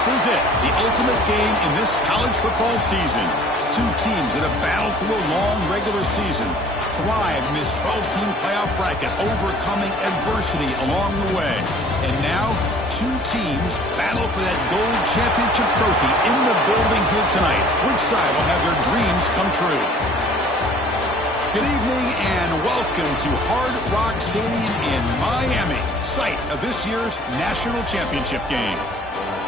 This is it, the ultimate game in this college football season. Two teams that have battled through a long regular season, thrive in this 12-team playoff bracket, overcoming adversity along the way. And now, two teams battle for that gold championship trophy in the building here tonight. Which side will have their dreams come true? Good evening and welcome to Hard Rock Stadium in Miami, site of this year's national championship game.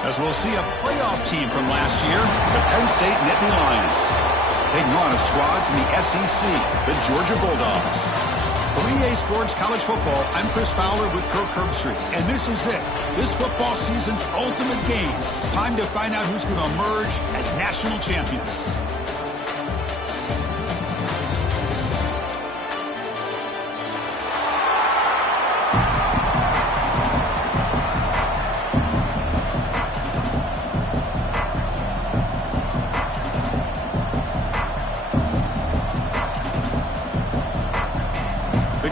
As we'll see a playoff team from last year, the Penn State Natty Lions, taking on a squad from the SEC, the Georgia Bulldogs. For EA Sports College Football, I'm Chris Fowler with Kirk Herbstreit, and this is it, this football season's ultimate game. Time to find out who's going to emerge as national champion.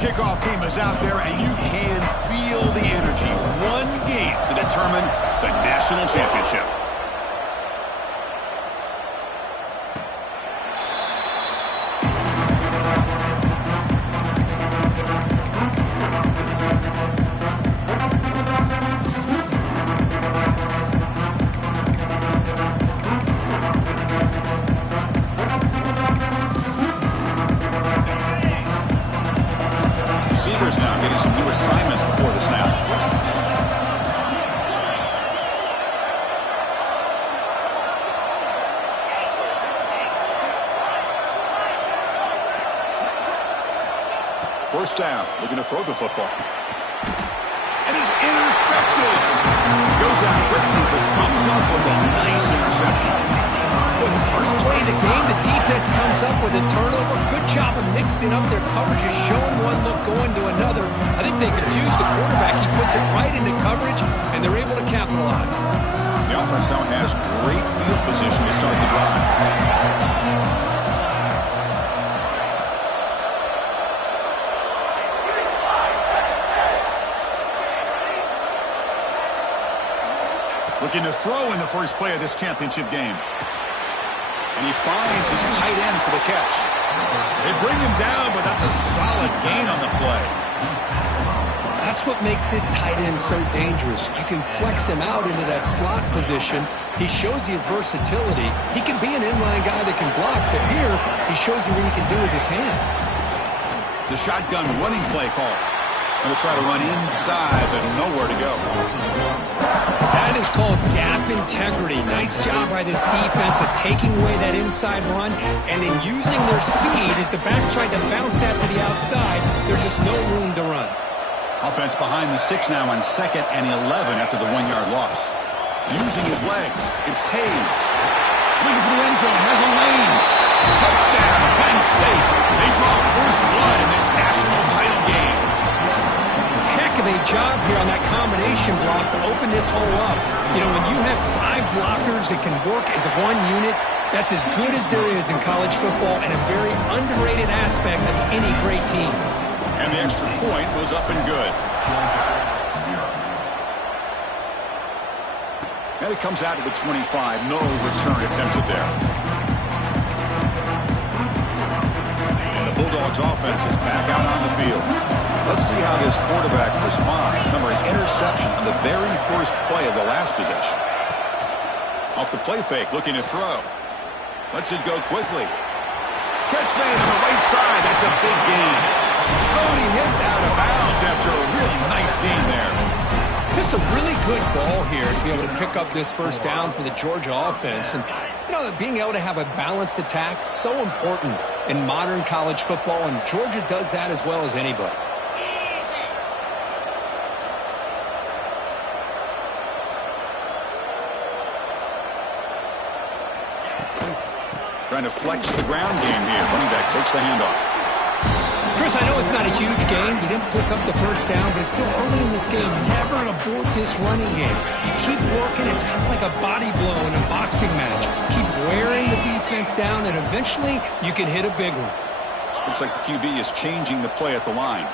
Kickoff team is out there, and you can feel the energy. One game to determine the national championship. Receivers now getting some new assignments before the snap. First down, looking to throw the football. And is intercepted. Goes out quickly, but comes up with a nice interception. For the first play of the game, the defense comes up with a turnover. Good job of mixing up their coverages, showing one look, going to another. I think they confused the quarterback. He puts it right into coverage, and they're able to capitalize. The offense now has great field position to start the drive. Looking to throw in the first play of this championship game. And he finds his tight end for the catch. They bring him down, but that's a solid gain on the play. That's what makes this tight end so dangerous. You can flex him out into that slot position. He shows you his versatility. He can be an inline guy that can block, but here he shows you what he can do with his hands. The shotgun running play call. Going to try to run inside, but nowhere to go. That is called gap integrity. Nice job by this defense of taking away that inside run and in using their speed as the back tried to bounce that to the outside. There's just no room to run. Offense behind the 6 now on 2nd and 11 after the 1-yard loss. Using his legs, it's Hayes. Looking for the end zone, has a lane. Touchdown, Penn State. They draw first blood in this national title game. Heck of a job here on that combination block to open this hole up. You know, when you have 5 blockers that can work as one unit, that's as good as there is in college football and a very underrated aspect of any great team. And the extra point was up and good. And it comes out to the 25. No return attempted there. And the Bulldogs offense is back out on the field. Let's see how this quarterback responds. Remember, an interception on the very first play of the last possession. Off the play fake, looking to throw. Lets it go quickly. Catch made on the right side. That's a big gain. Oh, he hits out of bounds after a really nice gain there. Just a really good ball here to be able to pick up this first down for the Georgia offense. And, you know, being able to have a balanced attack, so important in modern college football, and Georgia does that as well as anybody. Trying to flex the ground game here. Running back takes the handoff. Chris, I know it's not a huge gain. You didn't pick up the first down, but it's still early in this game. Never abort this running game. You keep working. It's kind of like a body blow in a boxing match. Keep wearing the defense down, and eventually you can hit a big one. Looks like the QB is changing the play at the line.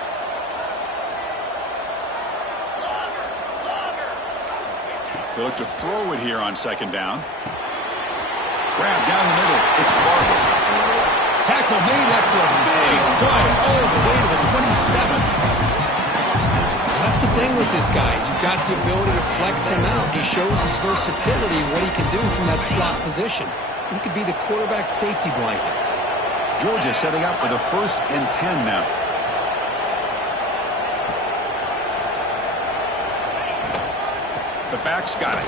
They look to throw it here on second down. Grab down the middle. It's Barber. Tackle made after a big play all the way to the 27. That's the thing with this guy. You've got the ability to flex him out. He shows his versatility, what he can do from that slot position. He could be the quarterback safety blanket. Georgia setting up for the 1st and 10 now. The back's got it.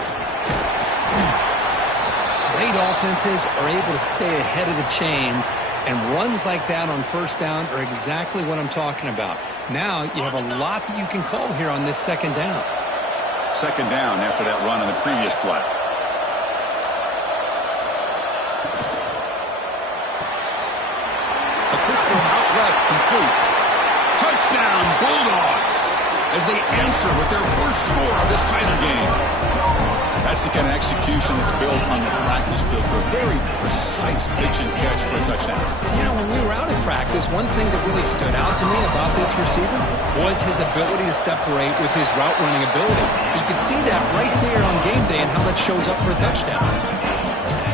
Great offenses are able to stay ahead of the chains, and runs like that on first down are exactly what I'm talking about. Now you have a lot that you can call here on this second down. Second down after that run on the previous play. A quick throw out left, complete. Touchdown, Bulldogs, as they answer with their first score of this title game. That's the kind of execution that's built on the practice field for a very precise pitch and catch for a touchdown. You know, when we were out at practice, one thing that really stood out to me about this receiver was his ability to separate with his route running ability. You could see that right there on game day and how that shows up for a touchdown.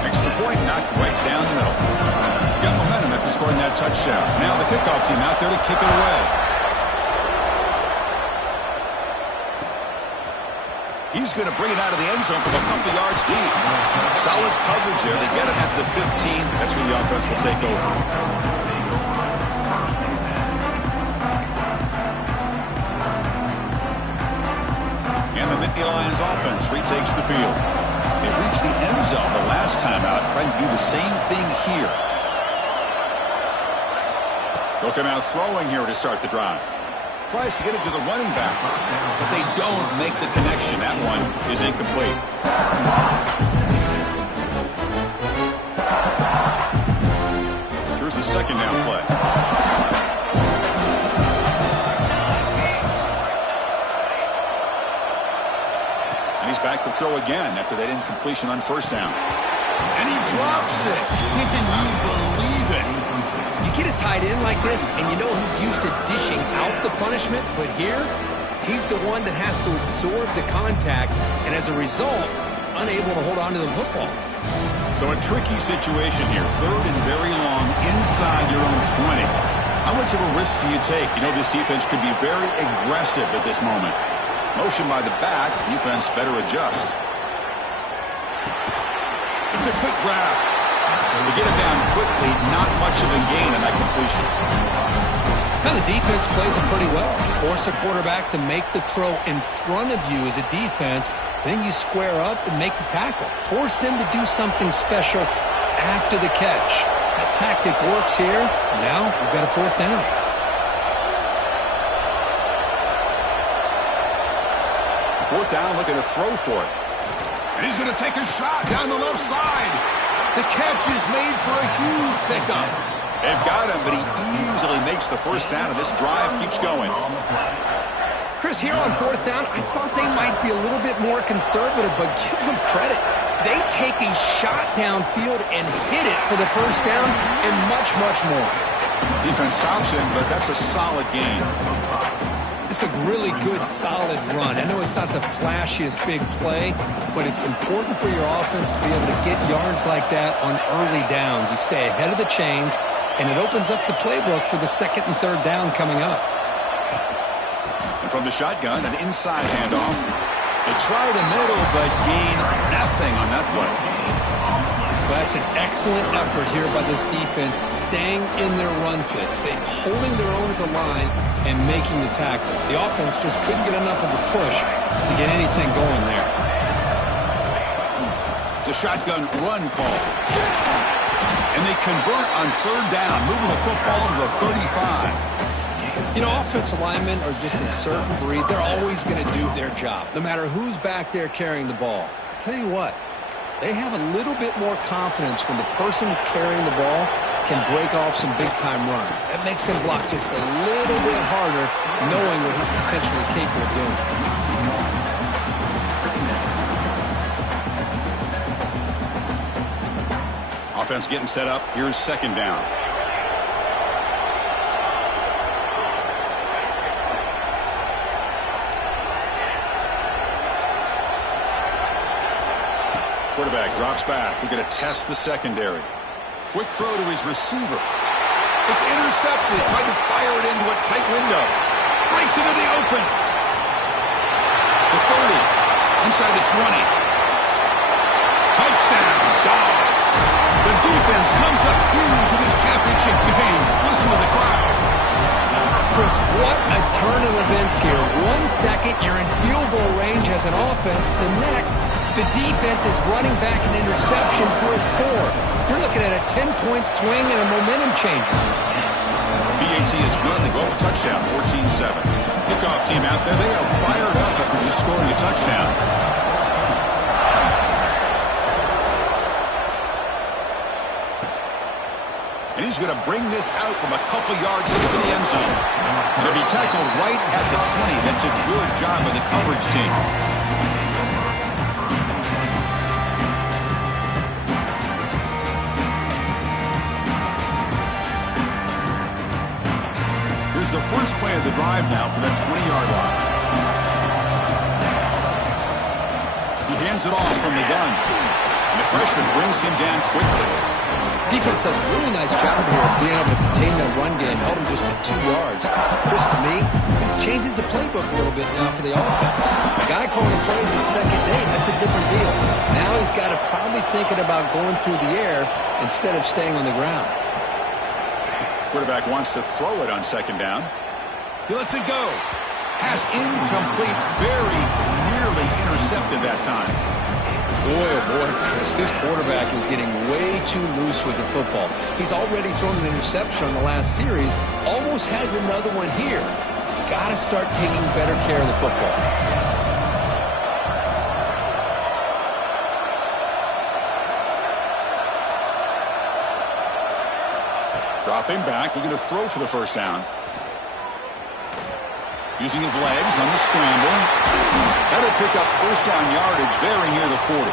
Extra point knocked right down the middle. Got momentum after scoring that touchdown. Now the kickoff team out there to kick it away. He's going to bring it out of the end zone from a couple yards deep. Solid coverage there. They get him at the 15. That's where the offense will take over. And the Nittany Lions offense retakes the field. They reached the end zone the last time out, trying to do the same thing here. They'll come out throwing here to start the drive. Tries to get it to the running back, but they don't make the connection. That one is incomplete. Here's the second down play. And he's back to throw again after that incompletion on first down. And he drops it. Can you believe it? You get a tight end like this, and you know he's used to dishing out the punishment, but here, he's the one that has to absorb the contact, and as a result, he's unable to hold on to the football. So a tricky situation here. 3rd and very long inside your own 20. How much of a risk do you take? You know this defense could be very aggressive at this moment. Motion by the back, defense better adjust. It's a quick grab. To get it down quickly, not much of a gain on that completion. Now the defense plays it pretty well. Force the quarterback to make the throw in front of you as a defense. Then you square up and make the tackle. Force them to do something special after the catch. That tactic works here. Now we've got a 4th down. Fourth down, looking to throw for it. And he's going to take a shot down the left side. The catch is made for a huge pickup. They've got him, but he easily makes the first down, and this drive keeps going. Chris, here on 4th down, I thought they might be a little bit more conservative, but give them credit. They take a shot downfield and hit it for the first down and much, much more. Defense stops him, but that's a solid gain. It's a really good, solid run. I know it's not the flashiest big play, but it's important for your offense to be able to get yards like that on early downs. You stay ahead of the chains, and it opens up the playbook for the 2nd and 3rd down coming up. And from the shotgun, an inside handoff. They try the middle, but gain nothing on that play. That's an excellent effort here by this defense, staying in their run fix. They're holding their own at the line and making the tackle. The offense just couldn't get enough of a push to get anything going there. It's a shotgun run call. And they convert on 3rd down, moving the football to the 35. You know, offensive linemen are just a certain breed. They're always going to do their job, no matter who's back there carrying the ball. I'll tell you what. They have a little bit more confidence when the person that's carrying the ball can break off some big-time runs. That makes him block just a little bit harder, knowing what he's potentially capable of doing. Offense getting set up. Here's 2nd down. Quarterback drops back. We're going to test the secondary. Quick throw to his receiver. It's intercepted. Tried to fire it into a tight window. Breaks into the open. The 30. Inside the 20. Touchdown, Dogs. The defense comes up huge in this championship game. Listen to the crowd. Chris, what a turn of events here. 1 second, you're in field goal range as an offense. The next, the defense is running back an interception for a score. You're looking at a 10-point swing and a momentum changer. VAT is good. They go up a touchdown, 14-7. Kickoff team out there, they are fired up after just scoring a touchdown. And he's going to bring this out from a couple yards into the end zone. Going to be tackled right at the 20. That's a good job of the coverage team. Here's the first play of the drive now for that 20-yard line. He hands it off from the gun. And the freshman brings him down quickly. Defense does a really nice job here of being able to contain that run game, held him just to 2 yards. Chris, to me, this changes the playbook a little bit now for the offense. The guy calling plays at second day, that's a different deal. Now he's got to probably thinking about going through the air instead of staying on the ground. Quarterback wants to throw it on second down. He lets it go. Has incomplete, very nearly intercepted that time. Boy, oh boy, Chris, this quarterback is getting way too loose with the football. He's already thrown an interception on the last series, almost has another one here. He's got to start taking better care of the football. Dropping back, looking to throw for the first down. Using his legs on the scramble. That'll pick up first down yardage very near the 40.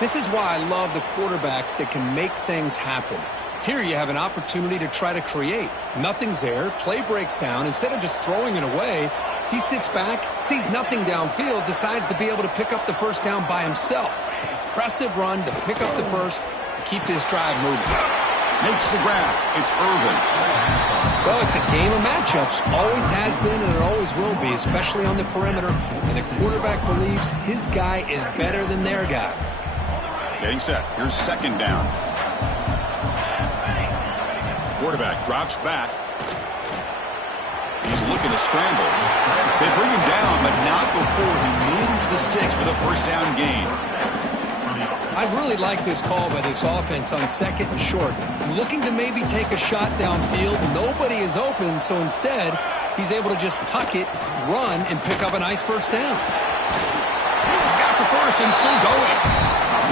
This is why I love the quarterbacks that can make things happen. Here you have an opportunity to try to create. Nothing's there. Play breaks down. Instead of just throwing it away, he sits back, sees nothing downfield, decides to be able to pick up the first down by himself. Impressive run to pick up the first and keep this drive moving. Makes the grab. It's Irvin. Well, it's a game of matchups. Always has been and it always will be, especially on the perimeter. And the quarterback believes his guy is better than their guy. Getting set. Here's second down. Quarterback drops back. He's looking to scramble. They bring him down, but not before he moves the sticks for the first down gain. I really like this call by this offense on second and short. Looking to maybe take a shot downfield. Nobody is open, so instead, he's able to just tuck it, run, and pick up a nice first down. He's got the first and still going.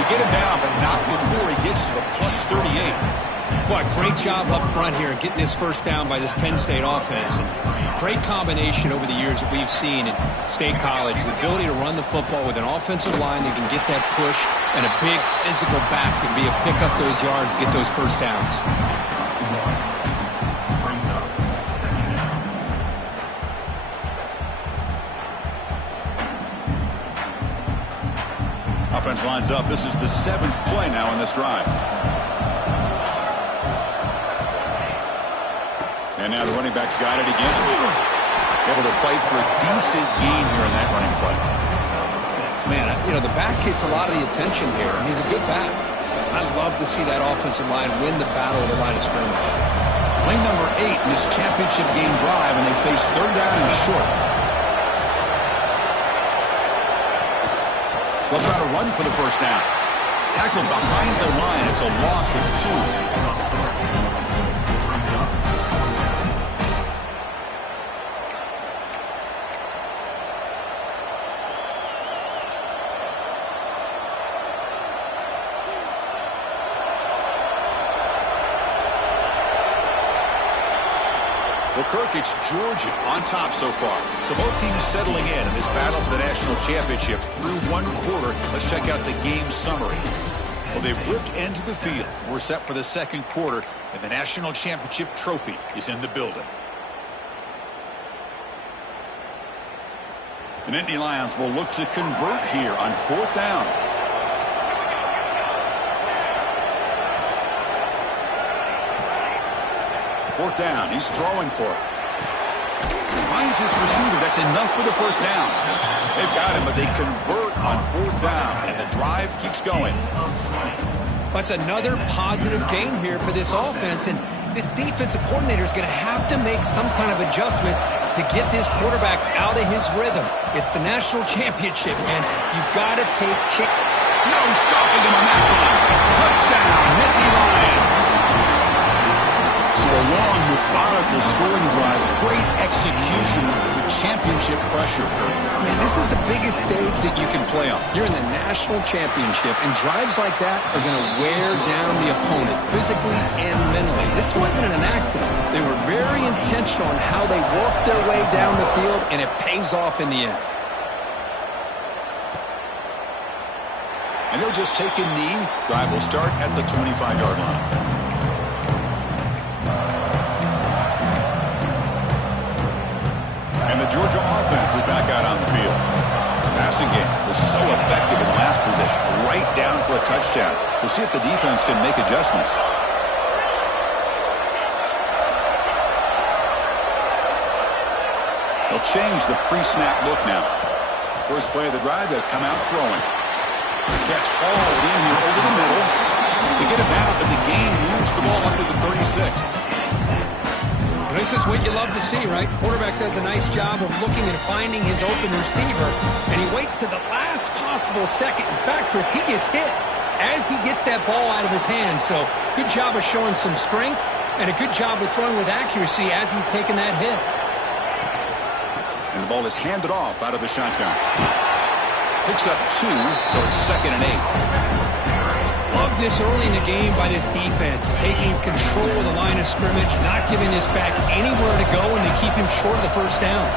You get him down, but not before he gets to the plus 38. Boy, great job up front here getting this first down by this Penn State offense. And great combination over the years that we've seen in State College. The ability to run the football with an offensive line that can get that push and a big physical back and be able to pick up those yards to get those first downs. Offense lines up. This is the 7th play now in this drive. And now the running back's got it again. Able to fight for a decent gain here in that running play. Man, you know, the back gets a lot of the attention here, and he's a good back. I love to see that offensive line win the battle of the line of scrimmage. Play number 8 in this championship game drive, and they face third down and short. They'll try to run for the first down. Tackled behind the line. It's a loss of 2. Well, Kirk, it's Georgia on top so far. So both teams settling in this battle for the national championship through one quarter. Let's check out the game summary. Well, they've flipped into the field. We're set for the second quarter, and the national championship trophy is in the building. The Nittany Lions will look to convert here on 4th down. Fourth down. He's throwing for it. Finds his receiver. That's enough for the first down. They've got him, but they convert on fourth down, and the drive keeps going. That's another positive game here for this offense, and this defensive coordinator is going to have to make some kind of adjustments to get this quarterback out of his rhythm. It's the national championship, and you've got to take No stopping him on that one. Touchdown, Natty Lions. So a long, methodical scoring drive. Great execution with championship pressure. Man, this is the biggest stage that you can play on. You're in the national championship, and drives like that are going to wear down the opponent physically and mentally. This wasn't an accident. They were very intentional on how they worked their way down the field, and it pays off in the end. And they'll just take a knee. Drive will start at the 25-yard line. And the Georgia offense is back out on the field. The passing game was so effective in the last possession, right down for a touchdown. We'll see if the defense can make adjustments. They'll change the pre-snap look now. First play of the drive, they'll come out throwing. Catch hauled in here over the middle. They get it out, but the game moves the ball under the 36. This is what you love to see, right? Quarterback does a nice job of looking and finding his open receiver, and he waits to the last possible second. In fact, Chris, he gets hit as he gets that ball out of his hands. So good job of showing some strength and a good job of throwing with accuracy as he's taking that hit. And the ball is handed off out of the shotgun. Picks up 2, so it's 2nd and 8. Love this early in the game by this defense, taking control of the line of scrimmage, not giving this back anywhere to go, and they keep him short of the first down.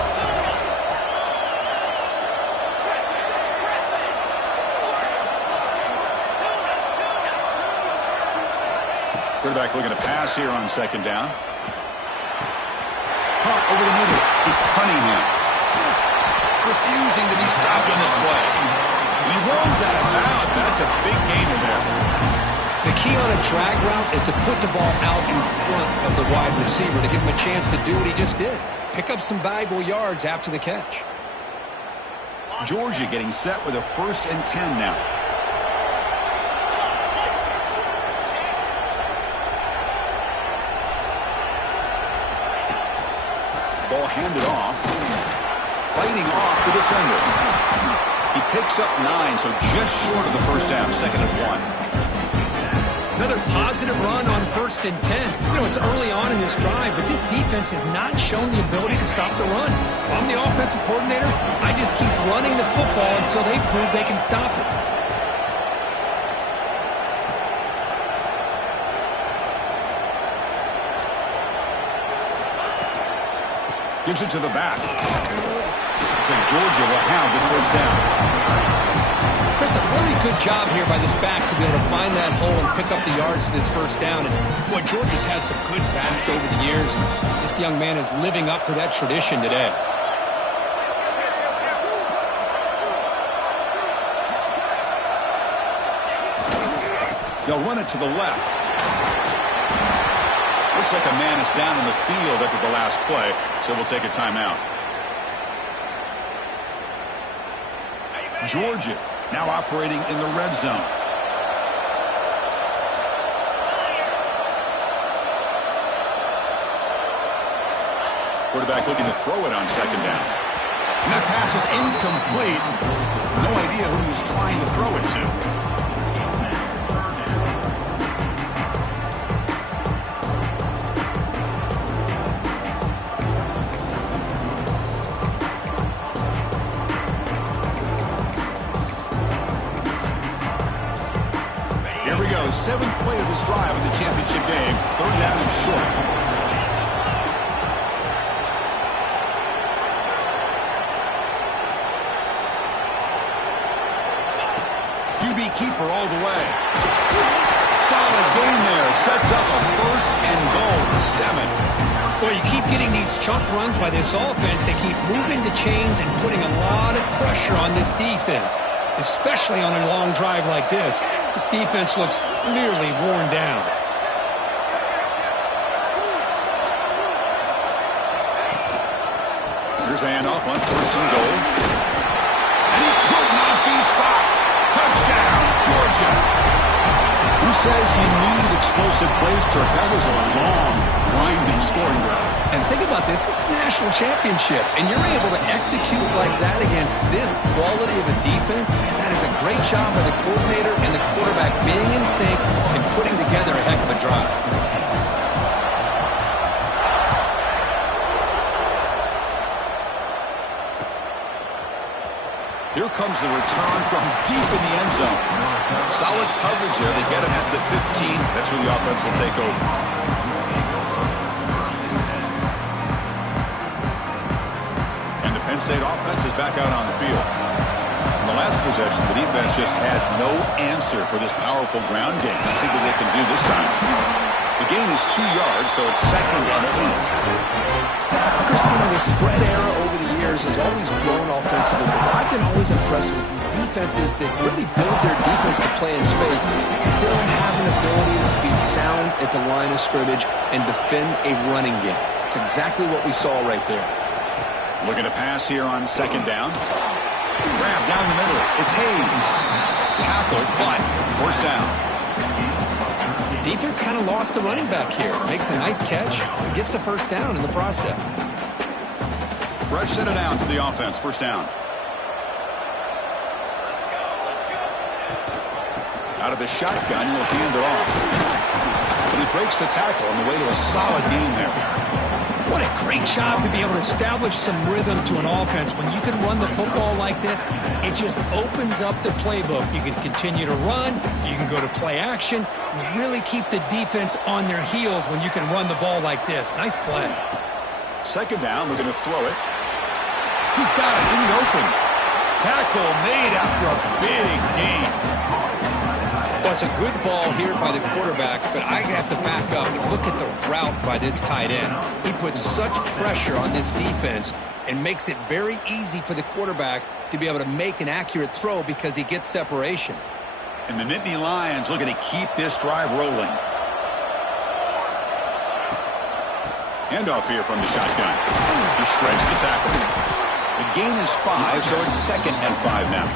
Quarterback looking to pass here on 2nd down. Hunt over the middle. It's Cunningham. Refusing to be stopped on this play. He rolls out of bounds. That's a big gain in there. The key on a drag route is to put the ball out in front of the wide receiver to give him a chance to do what he just did. Pick up some valuable yards after the catch. Georgia getting set with a 1st and 10 now. Ball handed off. Fighting off the defender. He picks up 9, so just short of the first down, 2nd and 1. Another positive run on 1st and 10. You know, it's early on in this drive, but this defense has not shown the ability to stop the run. If I'm the offensive coordinator, I just keep running the football until they prove they can stop it. Gives it to the back. So Georgia will have the first down. Chris, a really good job here by this back to be able to find that hole and pick up the yards for this first down. And boy, Georgia's had some good backs over the years. And this young man is living up to that tradition today. They'll run it to the left. Looks like a man is down in the field after the last play, so we'll take a timeout. Georgia now operating in the red zone. Quarterback looking to throw it on 2nd down. And that pass is incomplete. No idea who he was trying to throw it to. Here we go, 7th play of this drive in the championship game. 3rd down and short. QB keeper all the way. Solid gain there. Sets up a 1st and goal at the 7. Well, you keep getting these chunk runs by this offense. They keep moving the chains and putting a lot of pressure on this defense, especially on a long drive like this. This defense looks nearly worn down. Here's the handoff on 1st and goal. And he could not be stopped. Touchdown, Georgia. Who says you need explosive plays, Kirk? That was a long, grinding scoring drive. And think about this. This is a national championship, and you're able to execute like that against this quality of a defense, and that is a great job by the coordinator and the quarterback being in sync and putting together a heck of a drive. Here comes the return from deep in the end zone. Solid coverage there. They get him at the 15. That's where the offense will take over. And the Penn State offense is back out on the field. In the last possession, the defense just had no answer for this powerful ground game. Let's see what they can do this time. The gain is 2 yards, so it's 2nd and 8. Christina, the spread era over the years has always grown offensively, but I've been always impressed with defenses that really build their defense to play in space, still have an ability to be sound at the line of scrimmage and defend a running game. It's exactly what we saw right there. Looking to pass here on 2nd down. Grab down the middle. It's Hayes. Tackle, but 1st down. Defense kind of lost the running back here. Makes a nice catch. Gets the 1st down in the process. Fresh set it down to the offense. 1st down. Out of the shotgun, he'll hand it off. But he breaks the tackle on the way to a solid gain there. What a great job to be able to establish some rhythm to an offense. When you can run the football like this, it just opens up the playbook. You can continue to run. You can go to play action. You really keep the defense on their heels when you can run the ball like this. Nice play. 2nd down, we're going to throw it. He's got it in the open. Tackle made after a big gain. Well, it's a good ball here by the quarterback, but I have to back up and look at the route by this tight end. He puts such pressure on this defense and makes it very easy for the quarterback to be able to make an accurate throw because he gets separation. And the Nittany Lions looking to keep this drive rolling. Handoff here from the shotgun. He shreds the tackle. The gain is 5, so it's 2nd and 5 now.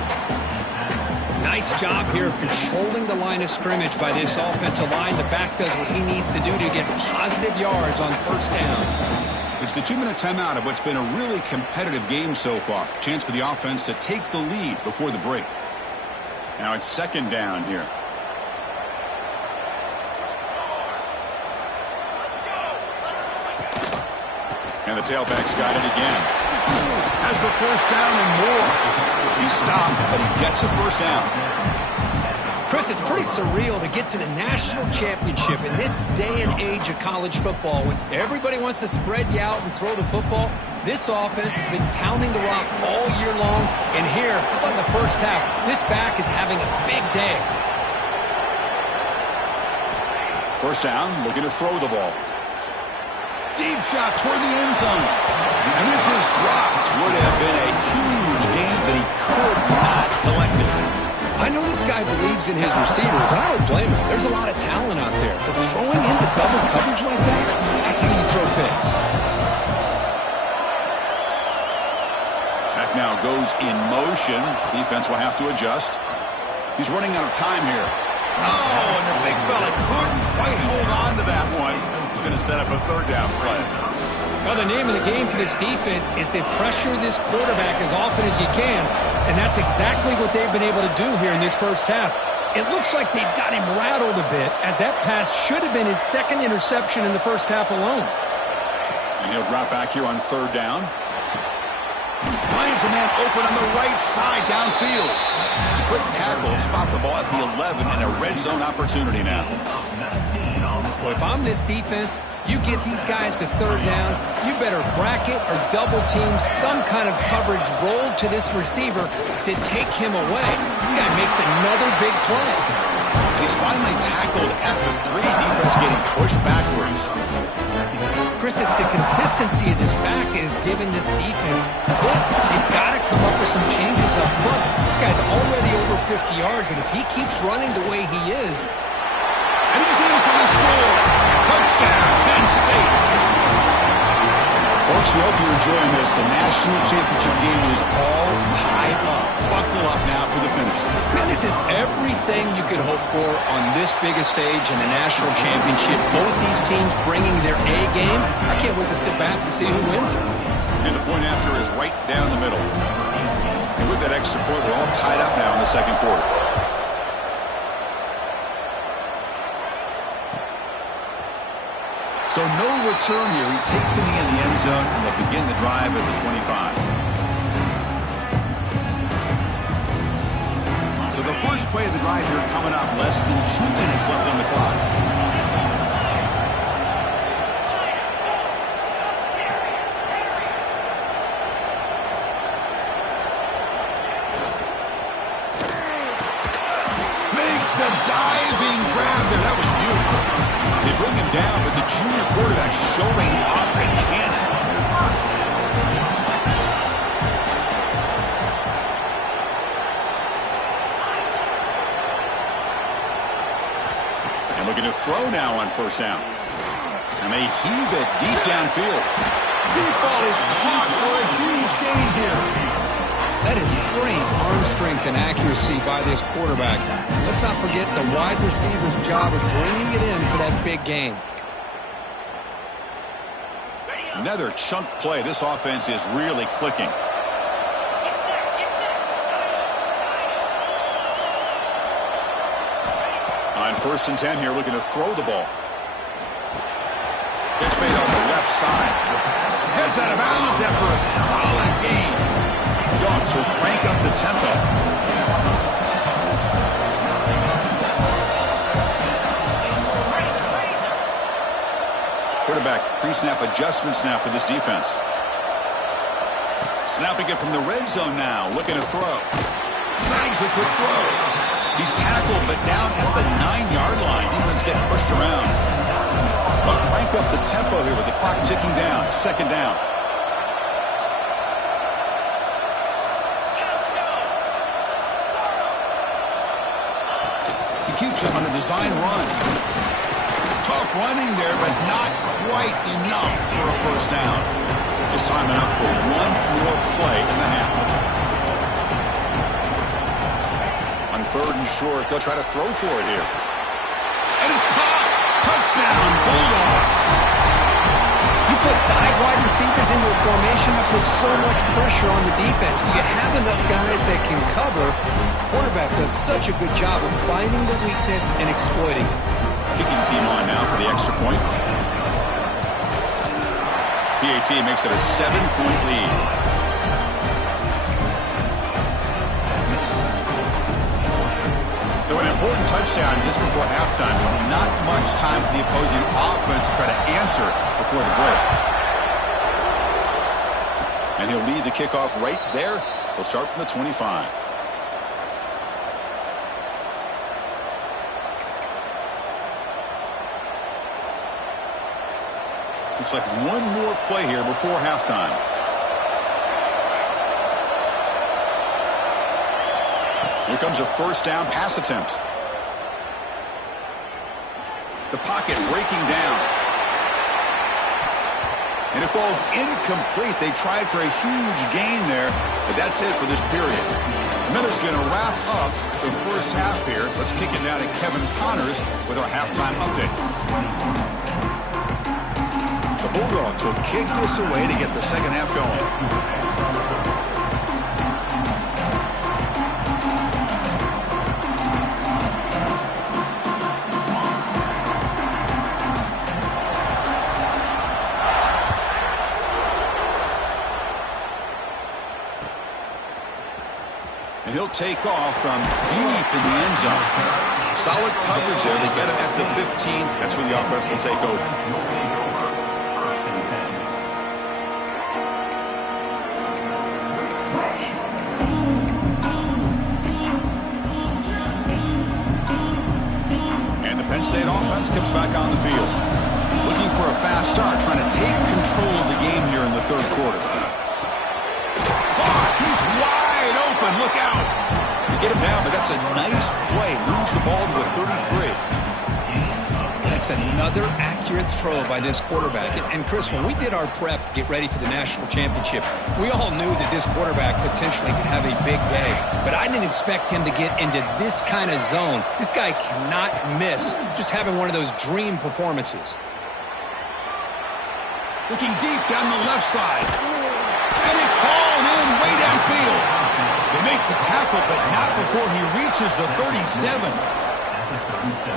Nice job here of controlling the line of scrimmage by this offensive line. The back does what he needs to do to get positive yards on 1st down. It's the 2-minute timeout of what's been a really competitive game so far. Chance for the offense to take the lead before the break. Now it's 2nd down here. And the tailback's got it again. Has the 1st down and more. He stopped, but he gets a 1st down. Chris, it's pretty surreal to get to the national championship in this day and age of college football when everybody wants to spread you out and throw the football. This offense has been pounding the rock all year long. And here, how about in the 1st half? This back is having a big day. 1st down, looking to throw the ball. Deep shot toward the end zone. And this is dropped. Would have been a huge gain that he could not collect it. I know this guy believes in his receivers. I don't blame him. There's a lot of talent out there. But throwing into double coverage like that, that's how you throw picks. Back now goes in motion. Defense will have to adjust. He's running out of time here. Oh, and the big fella couldn't quite hold on to that one. He's going to set up a 3rd down play. Well, the name of the game for this defense is to pressure this quarterback as often as you can, and that's exactly what they've been able to do here in this 1st half. It looks like they've got him rattled a bit, as that pass should have been his 2nd interception in the 1st half alone. And he'll drop back here on 3rd down. Finds a man open on the right side downfield. It's a quick tackle, spot the ball at the 11, and a red zone opportunity now. Well, if I'm this defense, you get these guys to 3rd down, you better bracket or double team some kind of coverage rolled to this receiver to take him away. This guy makes another big play. He's finally tackled at the 3. Defense getting pushed backwards. Chris, it's the consistency of this back is giving this defense fits. They've got to come up with some changes up front. This guy's already over 50 yards, and if he keeps running the way he is, and he's in for the score. Touchdown, Penn State. Folks, we hope you're enjoying this. The national championship game is all tied up. Buckle up now for the finish. Man, this is everything you could hope for on this biggest stage in a national championship. Both these teams bringing their A game. I can't wait to sit back and see who wins. And the point after is right down the middle. And with that extra point, we're all tied up now in the second quarter. So no return here. He takes it in the end zone, and they'll begin the drive at the 25. So the first play of the drive here coming up. Less than 2 minutes left on the clock. Makes a diving grab there. That was beautiful. They bring him down, but the junior quarterback showing off a cannon. And looking to throw now on first down. And they heave it deep downfield. Deep ball is caught for a huge gain here. That is great arm strength and accuracy by this quarterback. Let's not forget the wide receiver's job of bringing it in for that big gain. Another chunk play. This offense is really clicking. On 1st and 10 here, looking to throw the ball. Catch made on the left side. Heads out of bounds after a solid gain. Dogs will crank up the tempo. Quarterback pre-snap adjustments now for this defense. Snapping it from the red zone now, looking to throw. Snags the quick throw. He's tackled, but down at the 9-yard line. Defense getting pushed around. But crank up the tempo here with the clock ticking down. 2nd down. Keeps him on a design run. Tough running there, but not quite enough for a first down. This time enough for one more play in the half. On 3rd and short, they'll try to throw for it here. And it's caught. Touchdown, Bulldogs. You put 5 wide receivers into a formation that puts so much pressure on the defense. Do you have enough guys that can cover? Quarterback does such a good job of finding the weakness and exploiting it. Kicking team on now for the extra point. PAT makes it a 7-point lead. So an important touchdown just before halftime. Not much time for the opposing offense to try to answer before the break. And he'll lead the kickoff right there. He'll start from the 25. Looks like one more play here before halftime. Here comes a first down pass attempt. The pocket breaking down. And it falls incomplete. They tried for a huge gain there, but that's it for this period. Miller's going to wrap up the first half here. Let's kick it down to Kevin Connors with our halftime update. The Bulldogs will kick this away to get the second half going. And he'll take off from deep in the end zone. Solid coverage there. They get him at the 15. That's where the offense will take over. And the Penn State offense comes back on the field. Looking for a fast start, trying to take control of the game here in the third quarter. He's wide open. Look out. They get him down, but that's a nice play. Moves the ball to the 33. That's another accurate throw by this quarterback. And Chris, when we did our prep to get ready for the national championship, we all knew that this quarterback potentially could have a big day. But I didn't expect him to get into this kind of zone. This guy cannot miss just having one of those dream performances. Looking deep down the left side. And it's hauled in way downfield. They make the tackle, but not before he reaches the 37.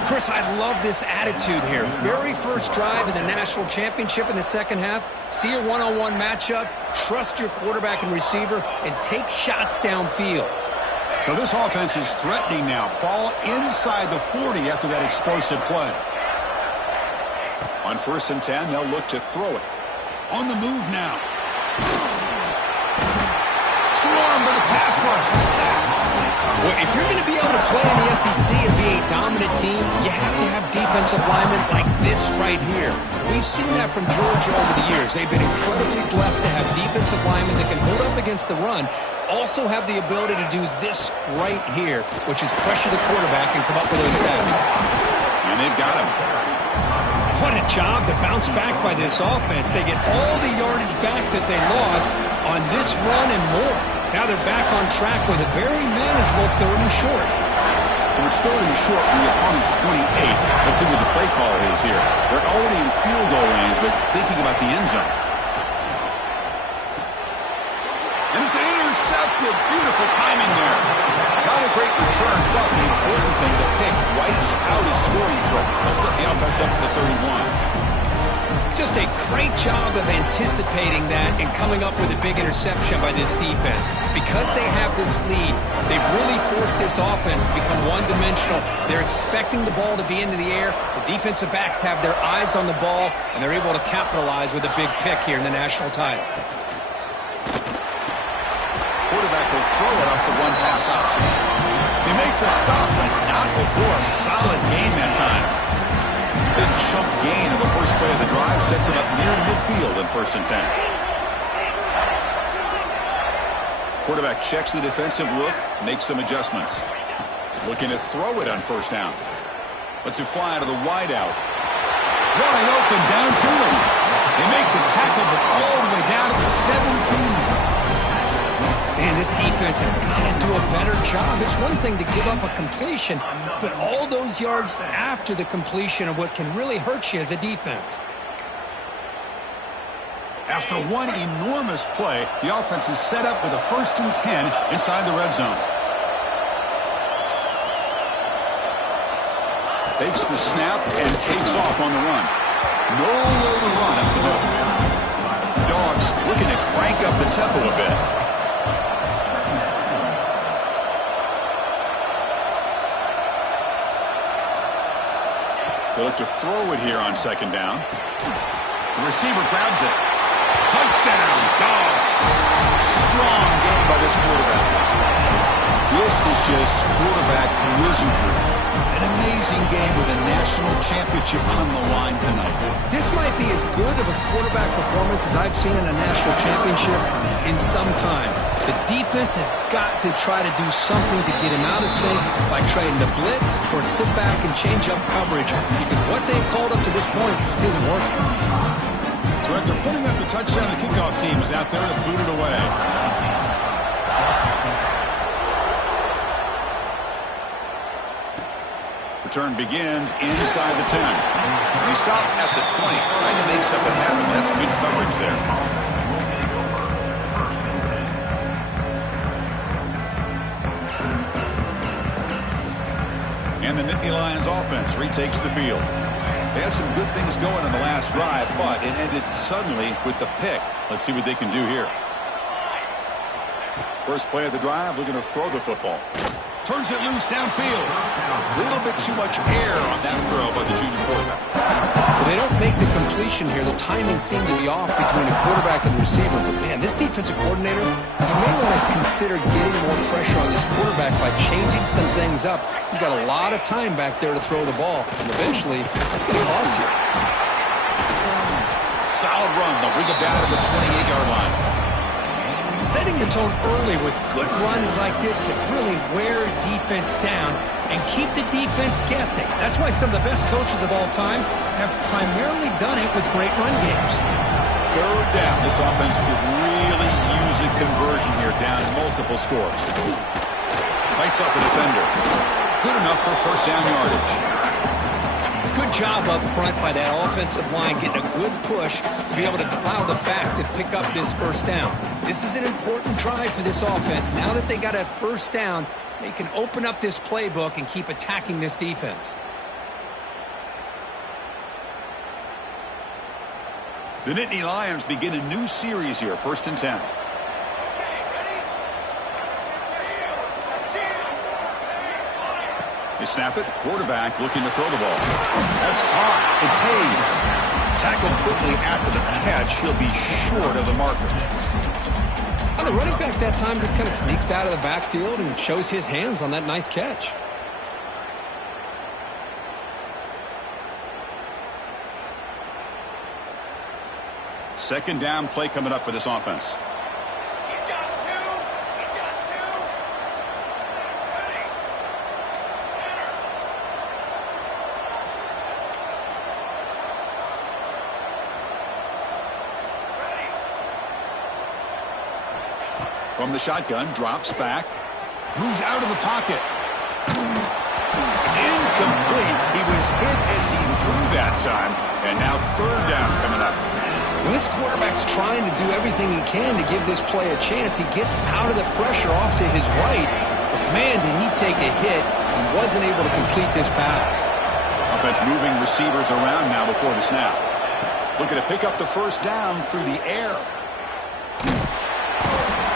Chris, I love this attitude here. Very first drive in the national championship in the second half. See a one-on-one matchup, trust your quarterback and receiver, and take shots downfield. So this offense is threatening now. Ball inside the 40 after that explosive play. On 1st and 10, they'll look to throw it. On the move now. Swarmed by the pass rush. Sack. Well, if you're going to be able to play in the SEC and be a dominant team, you have to have defensive linemen like this right here. We've seen that from Georgia over the years. They've been incredibly blessed to have defensive linemen that can hold up against the run, also have the ability to do this right here, which is pressure the quarterback and come up with those sacks. And they've got him. What a job to bounce back by this offense. They get all the yardage back that they lost on this run and more. Now they're back on track with a very manageable 3rd and short. So it's 3rd and short from the opponent's 28. Let's see what the play call is here. They're already in field goal range, but thinking about the end zone. And it's intercepted. Beautiful timing there. Not a great return, but the important thing, the pick wipes out his scoring threat. They'll set the offense up at the 31. Just a great job of anticipating that and coming up with a big interception by this defense. Because they have this lead, they've really forced this offense to become one-dimensional. They're expecting the ball to be into the air. The defensive backs have their eyes on the ball, and they're able to capitalize with a big pick here in the national title. Quarterback will throw it off the one-pass option. They make the stop, but not before a solid gain that time. Big chunk gain on the first play of the drive sets him up near midfield in 1st and 10. Quarterback checks the defensive look, makes some adjustments. Looking to throw it on 1st down. Lets it fly out of the wideout. Wide open downfield. They make the tackle, but all the way down to the 17. Man, this defense has got to do a better job. It's one thing to give up a completion, but all those yards after the completion are what can really hurt you as a defense. After one enormous play, the offense is set up with a 1st and 10 inside the red zone. Takes the snap and takes off on the run. Nowhere to run up the middle. Dogs looking to crank up the tempo a bit. They look to throw it here on 2nd down. The receiver grabs it. Touchdown, Dogs. Strong game by this quarterback. This is just quarterback wizardry. An amazing game with a national championship on the line tonight. This might be as good of a quarterback performance as I've seen in a national championship in some time. The defense has got to try to do something to get him out of sync by trying to blitz or sit back and change up coverage, because what they've called up to this point just isn't working. So after putting up the touchdown, the kickoff team is out there to boot it away. Return begins inside the 10. They stop at the 20, trying to make something happen. That's good coverage there. And the Nittany Lions offense retakes the field. They had some good things going in the last drive, but it ended suddenly with the pick. Let's see what they can do here. First play of the drive, looking to throw the football. Turns it loose downfield. A little bit too much air on that throw by the junior quarterback. Well, they don't make the completion here. The timing seemed to be off between the quarterback and the receiver. But, man, this defensive coordinator, he may want to consider getting more pressure on this quarterback by changing some things up. He's got a lot of time back there to throw the ball, and eventually that's going to cost you. Solid run. They'll bring it down to the 28-yard line. Setting the tone early with good runs like this can really wear defense down and keep the defense guessing. That's why some of the best coaches of all time have primarily done it with great run games. Third down. This offense could really use a conversion here, down multiple scores. Fights off a defender. Good enough for first down yardage. Good job up front by that offensive line, getting a good push to be able to allow the back to pick up this first down. This is an important drive for this offense. Now that they got a first down, they can open up this playbook and keep attacking this defense. The Nittany Lions begin a new series here, 1st and 10. They snap it. Quarterback looking to throw the ball. That's caught. It's Hayes. Tackled quickly after the catch. He'll be short of the marker. Well, the running back that time just kind of sneaks out of the backfield and shows his hands on that nice catch. Second down play coming up for this offense. From the shotgun, drops back, moves out of the pocket. It's incomplete. He was hit as he threw that time, and now third down coming up. When this quarterback's trying to do everything he can to give this play a chance, he gets out of the pressure off to his right. But man, did he take a hit and wasn't able to complete this pass. Offense moving receivers around now before the snap. Looking to pick up the first down through the air.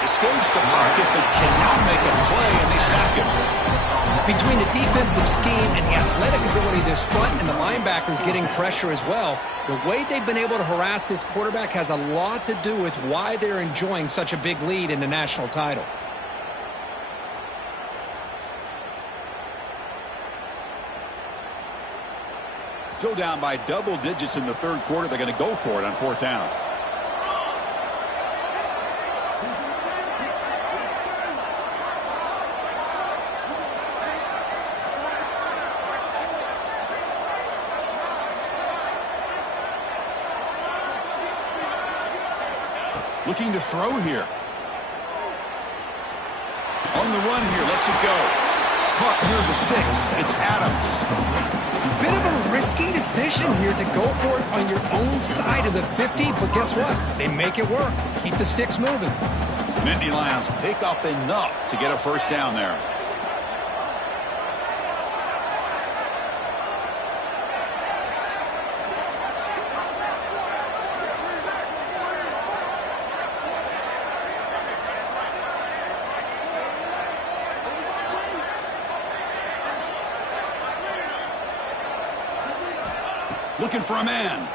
Escapes the pocket, but cannot make a play, and they sack him. Between the defensive scheme and the athletic ability of this front and the linebackers getting pressure as well, the way they've been able to harass this quarterback has a lot to do with why they're enjoying such a big lead in the national title. Still down by double digits in the third quarter. They're going to go for it on 4th down. Looking to throw here. On the run here, lets it go. Caught near the sticks. It's Adams. Bit of a risky decision here to go for it on your own side of the 50, but guess what? They make it work. Keep the sticks moving. Nittany Lions pick up enough to get a first down there. Looking for a man.